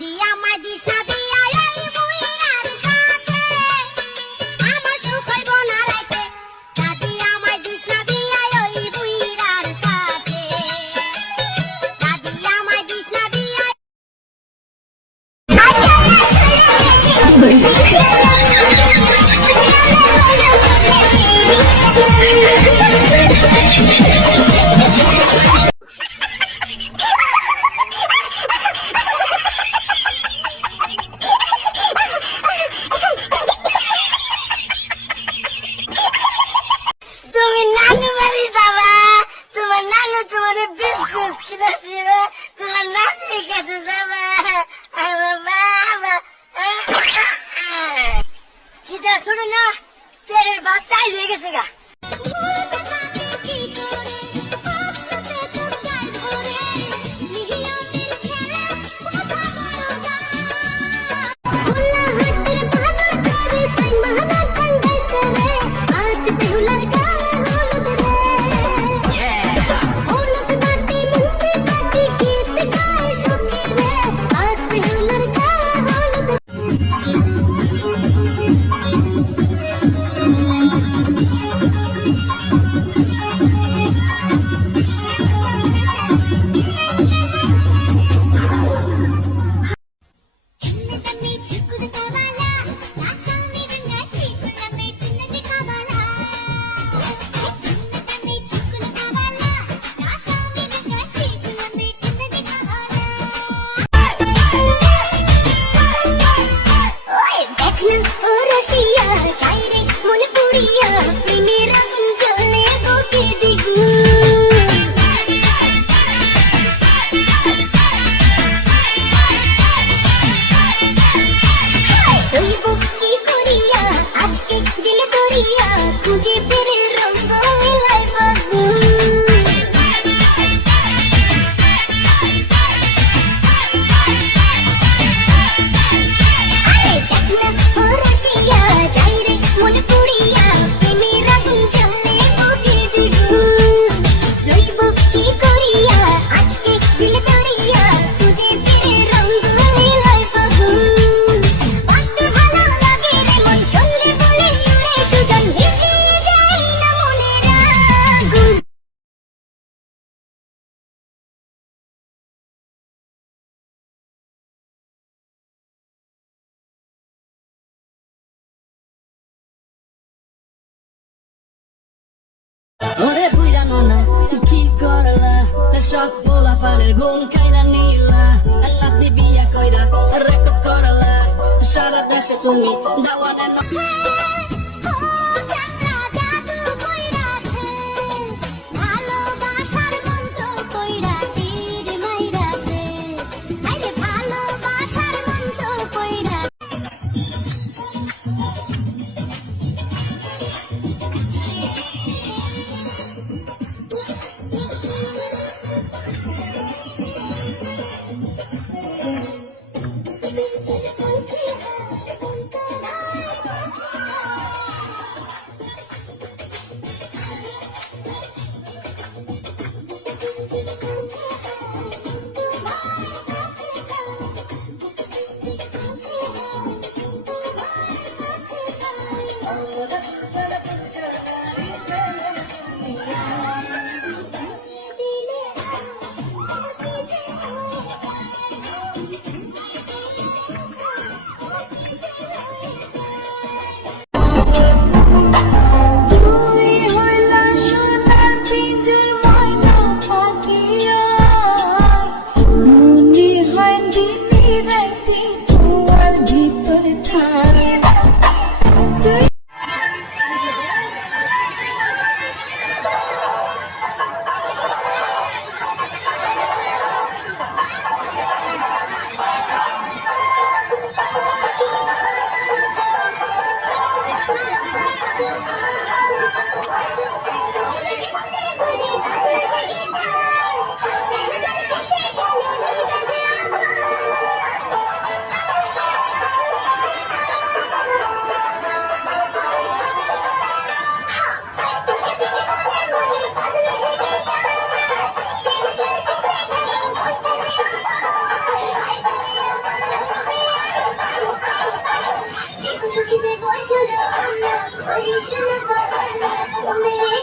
দাদি আমায় দিস না বিয়া এই বুইড়ার সাথে আমার সুখ হইব না রাইতে দাদি আমায় দিস না বিয়া এই বুইড়ার সাথে দাদি আমায় দিস না বিয়া শুনে না পেটের বাচ্চাই লেগেছে গা ওরে বুইরা ননা কি করলা সব পোলা ফানের গুণ খাইরা নিলা লাতি বিয়া কইরা রেকর্ড করলা সারা দেশে তুমি দাওয়ানে বসলো আল্লাহ, হরিশন করলো তুমি